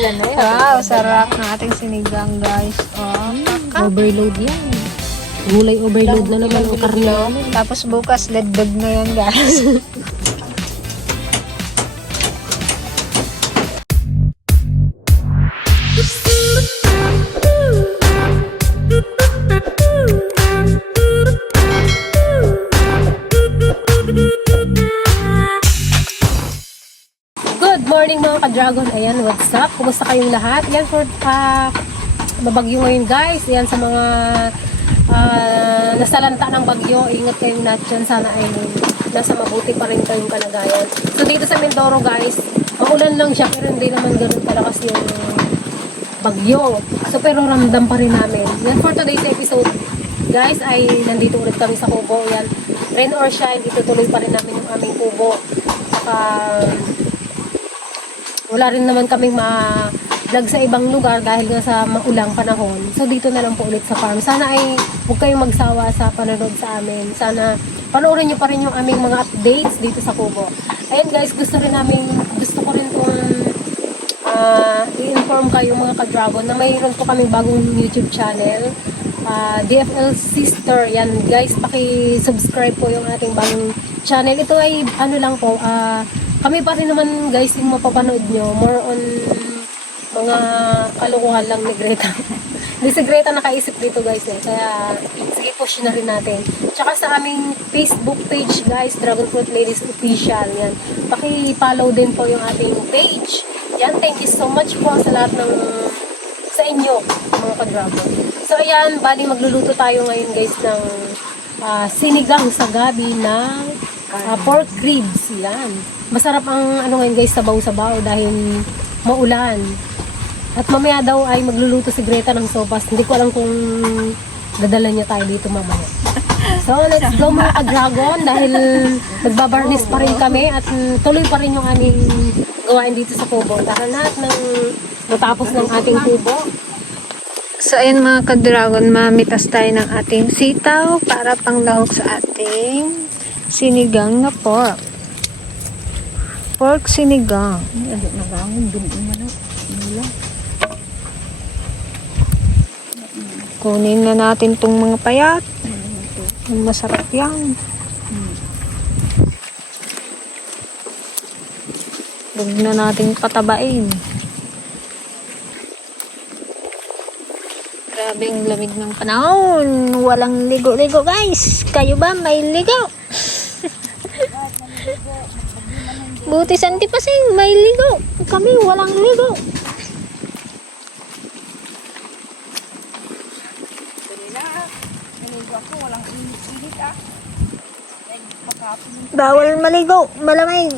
Wow, sarap ng ating sinigang, guys. Oh, Overload yan. Gulay overload na naman o karne. tapos bukas, ledbog na yan, guys. Good morning mga ka-dragon. Ayan, what's up? Kumusta kayong lahat? Yan for babagyo ngayon guys. Yan sa mga nasalanta ng bagyo. Ingat kayong lahat dyan. Sana ay nasa mabuti pa rin kayong kalagayan. So dito sa Mindoro guys, maulan lang siya pero hindi naman ganun kalakas yung bagyo. So pero ramdam pa rin namin. Yan for today's episode guys ay nandito ulit kami sa kubo. Yan, rain or shine, itutuloy pa rin namin yung aming kubo. Saka wala rin naman kaming ma-vlog sa ibang lugar dahil nga sa maulang panahon. So dito na lang po ulit sa farm. Sana ay huwag kayong magsawa sa panonood sa amin. Sana panoorin nyo pa rin yung aming mga updates dito sa kubo. Ayan guys, gusto ko rin itong i-inform kayo mga ka-dragon na mayroon po kaming bagong YouTube channel. DFL Sister. Yan guys, paki-subscribe po yung ating bagong channel. Ito ay ano lang po, kami pa rin naman guys yung mapapanood nyo. More on mga kalukuhan lang ni Greta. Hindi si Greta nakaisip dito guys eh. Kaya sige, push na rin natin. Tsaka sa aming Facebook page guys, Dragon Fruit Ladies Official. Yan. Paki-follow din po yung ating page. Yan, thank you so much po sa lahat ng sa inyo mga ka-dragon. So ayan, bali magluluto tayo ngayon guys ng sinigang sa gabi ng pork ribs. Yan. Masarap ang ano ngayon guys, sabaw-sabaw dahil maulan. At mamaya daw ay magluluto si Greta ng sopas. Hindi ko alam kung dadala niya tayo dito mamaya. So let's go mga ka-dragon dahil nagbabarnis pa rin kami at tuloy pa rin yung aming gawain dito sa kubo. Tara na at nang matapos ng ating kubo. So, ayan mga ka-dragon, mamitas tayo ng ating sitaw para panglahok sa ating sinigang na pork. Pork sinigang. Kunin na natin tong mga payat. Masarap yan. Huwag na nating patabain. Grabe ang lamig ng panahon. Walang ligo-ligo guys. Kayo ba may ligo? Buti sa Antipasing may ligo. Kami walang ligo. Bawal maligo. Malamig.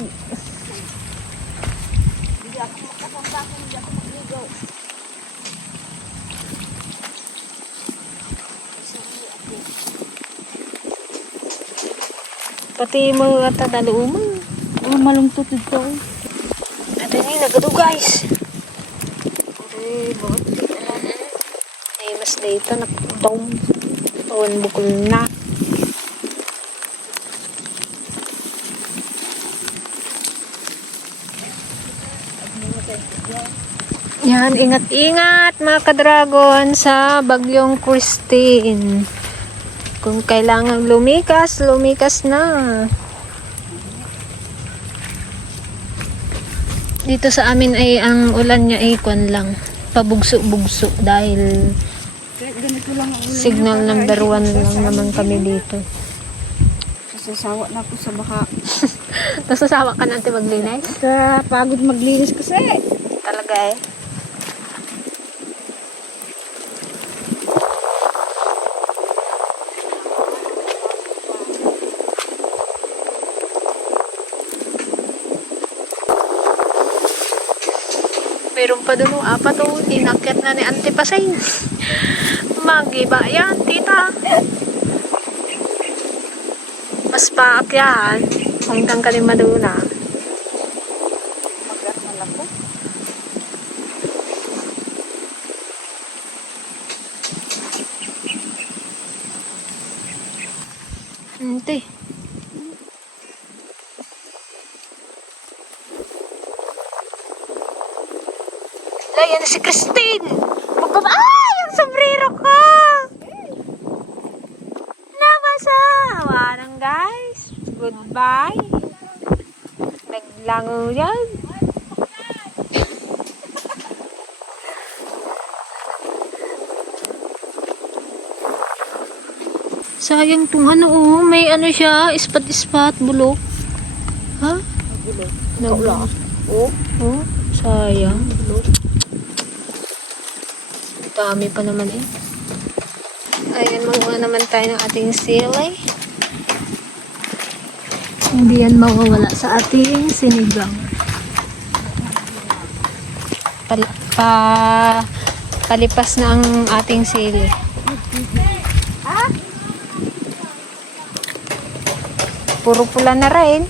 Pati mga tadaluman. Malungtot ito. Ito yung nagado guys. Ay, bakit dito na? Ay, mas dito nakutong. Awan bukol na. Yan, ingat-ingat mga ka-dragon sa bagyong Christine. Kung kailangan lumikas, lumikas na. Dito sa amin ay ang ulan niya ay kwan lang. Pabugso-bugso dahil signal number 1 lang naman kami dito. Sasawa na ako sa baka. Nasasawa ka natin maglinis? Sa pagod maglinis kasi. Talaga eh. Meron pa doon 4 inakyat na ni Auntie Pasay. Magiba yan, tita. Mas paakyan hanggang Kalimaduna. Magrat na lang ko. Ante. Wala, yan na si Christine. Magbaba. Ay, yung sombrero ko. Nabasa. Awanan guys. Goodbye. Naglango yan. Sayang tong ano oh, may ano siya, ispat-ispat, bulok. Ha? Bulok. Oh, sayang. Bulok. Dami pa naman eh. Ayan, makuha naman tayo ng ating sili. Hindi yan mawawala sa ating sinigang. Palipas na ang ating sili. Puro pula na rin.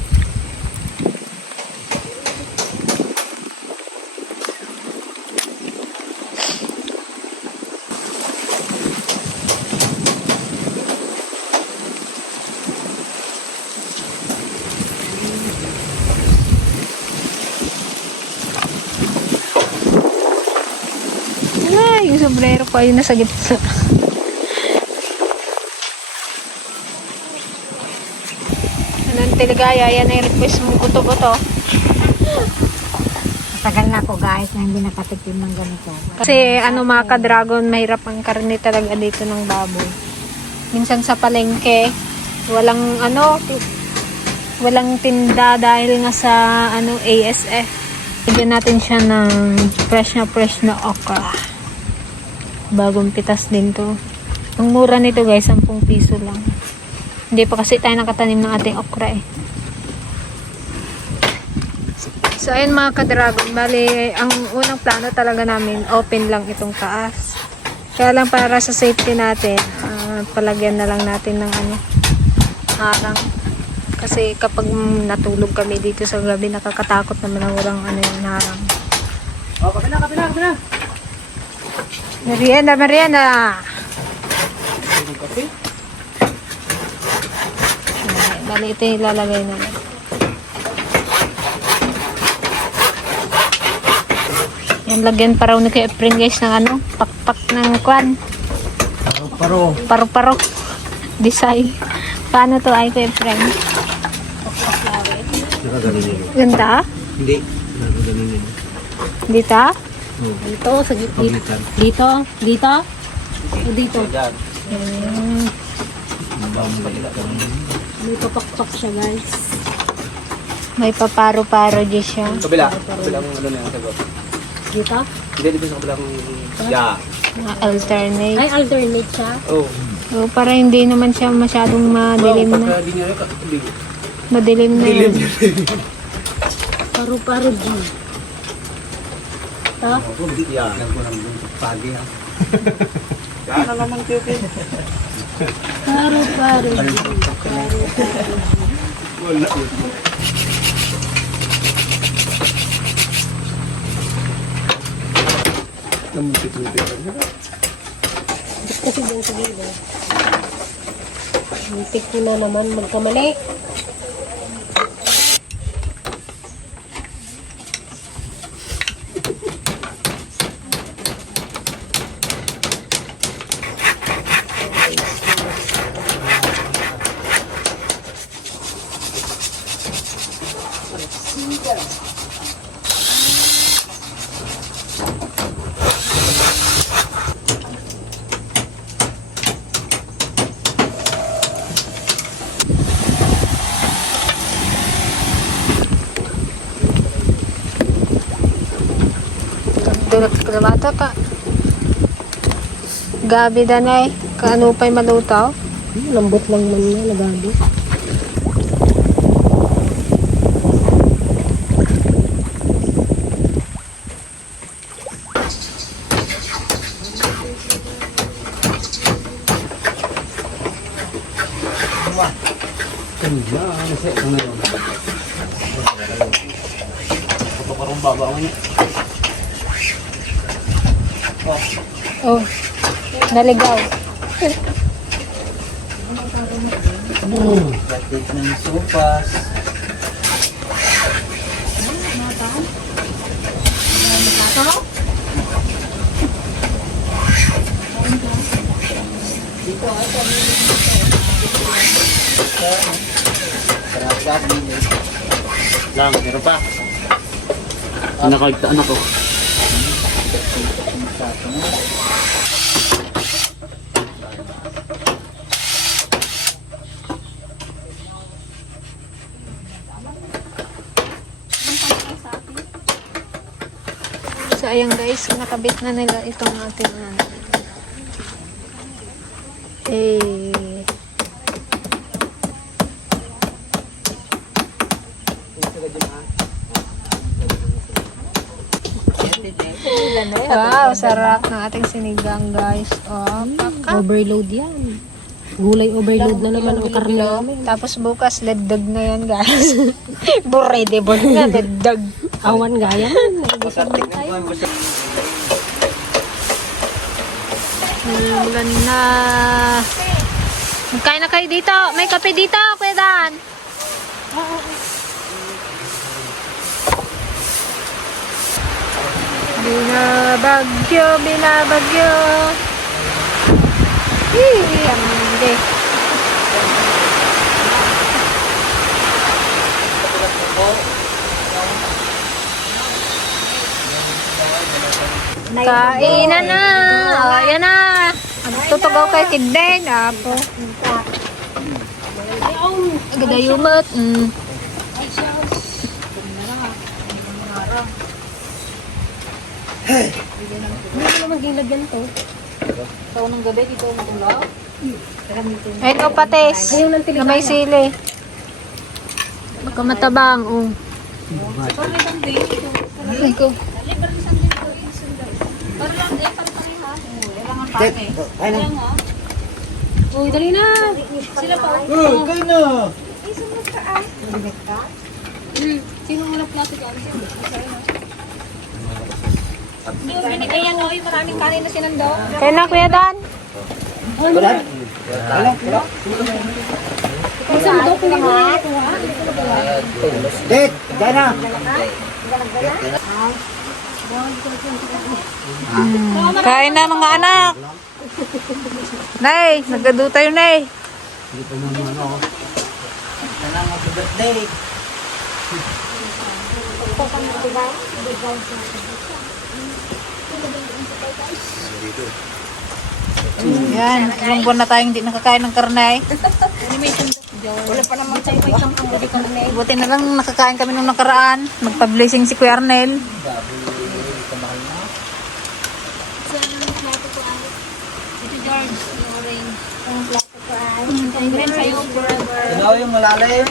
Yung sombrero ko ay nasa gitsa. Anong Teligaya, yan ay request mo buto-buto. Tagal na ako guys na hindi nakatikim ng ganito. Kasi ano mga ka-dragon, mahirap ang karne talaga dito ng baboy. Minsan sa palengke, walang tinda dahil nga sa ASF. Bigyan natin siya ng fresh na okra. Bagong pitas din to. Ang mura nito guys, 10 piso lang. Hindi pa kasi tayo nakatanim ng ating okra eh. So ayun mga ka-dragon, bali ang unang plano talaga namin, open lang itong taas. Kaya lang para sa safety natin, palagyan na lang natin ng harang. Kasi kapag natulog kami dito sa gabi, nakakatakot naman na walang yung harang. Oh, kape na. Merienda. Kape? Bali ito yung ilalagay namin. Yan, lagyan pa raw ni Kuya Efren guys ng pakpak ng kwan. Paro-paro. Design. Paano to ay Kuya Efren? Ganda? Hindi. Nakaganin. Dito? Dito, sa gitna. Dito. O dito. May papakpak siya guys. May paparo-paro di siya. Kabilang ano na yung sagot. Dito? Hindi, dito sa kabilang Alternate. Ay, alternate siya. Oh. So, para hindi naman siya masyadong madilim na. Pagka di niya rin kakabing. Madilim na yan. Paru-paro din. Ta? Yeah. Pagi ha. Ano naman Kevin? Paru-paro din. Wala. Namutik-mutik. Kasi dyan sa gilid. Muntik ko na naman magkamali. Dulot ka bata ka. Gabi danay. Kaano pa'y malutaw? Lambot lang man niya, nagabi. Parang baba ako niya. Oh. Naligaw. Plastic ng sopas. Lang, meron pa. Nakagtaan ako. So, ayan guys, nakabit na nila itong ating wow, sarap ng ating sinigang guys. Oh, Overload yan. Gulay overload na naman ang karne namin. tapos bukas, leddag na yan guys. Buredebol nga, leddag. Awan gaya. Ulan na. Magkain na kayo dito. May kape dito, Kuya Dan. Binabagyo, binabagyo. Ang hindi. Kainan na. O, ayan na. Tutugaw kay Kidden. Apo. Gadayumot. Hindi ko naman ginagyan to. Ayun o, pates. Na may sili. Baka matabang. Ay ko. Uy, dali na. Sila pa. Kayo na! Sino muna plato dyan? Kaya na, Kuya Dan. Isa mo daw kung Dek! Diyan na! Kain na mga anak. Nay, nagado tayo, Nay. Hindi pa naman ano. Salamat sa birthday! Yan, ilang buwan na tayong hindi nakakain ng karne. wala pa naman tayo may isang panguli karne. Buti na lang nakakain kami nung nakaraan. Nagpa-blessing si Kuya Arnel. Ikaw yung malalim.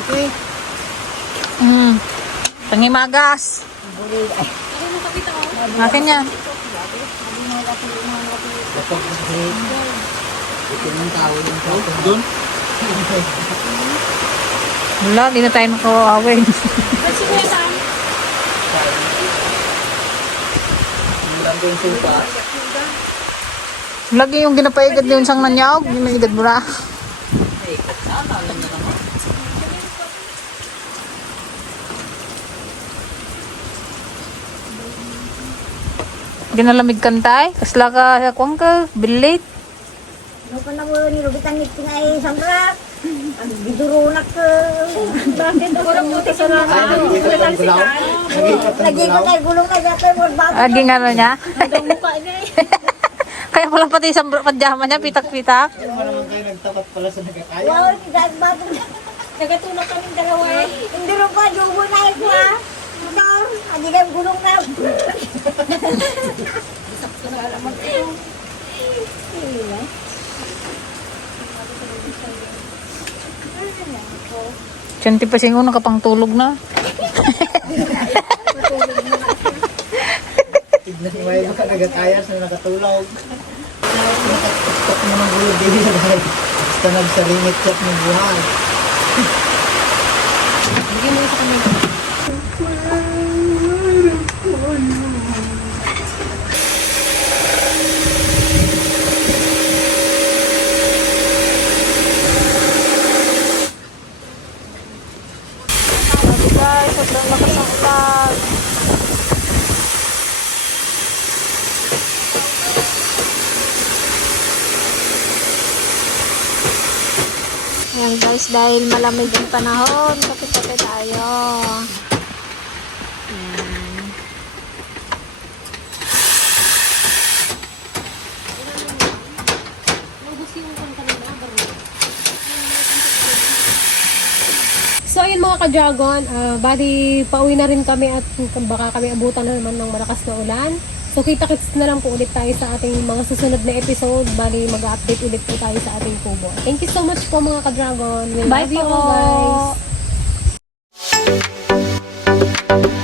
Okay. Pangimagas. Akin yan. Doon? Wala, di na tayo nakawawin. Lagi yung ginapaigad yun sang nanyawag, yung maigad mo na. Ginalamig kantay, kasla ka kuwang ka, bilit. Ano pa na mo nilubitan ni Tinay Samrak? Ang bidurunak ka. Bakit ako lang buti sa mga lagi ko tayo gulong na dati mo bago. Aging ano niya? Kaya pala pati isang pajama niya, pitak-pitak. Maraming kayo nagtapat pala sa nagkakaya. Wow, dahil bago nagatulog kaming dalawa eh. Hindi rin pa, dugo na ito ha. Ito, hindi na gulong na. Tiyanti pa singo, nakapang tulog na. Tignan mo yung nagkakaya sa nakatulog. Nakastok mo ng gulo din na dahil basta nagsaringit chat ng buhay. Bigyan mo sa kanila. sobrang lakas ng ulan. Ayan guys, dahil malamig ang panahon, kape-kape tayo. Ayan. So ayun mga ka-dragon, bali pauwi na rin kami at baka kami abutan na naman ng malakas na ulan. So kita-kits na lang po ulit tayo sa ating mga susunod na episode. Bali mag-update ulit po tayo sa ating kubo. Thank you so much po mga ka-dragon. We Bye love you po. all guys.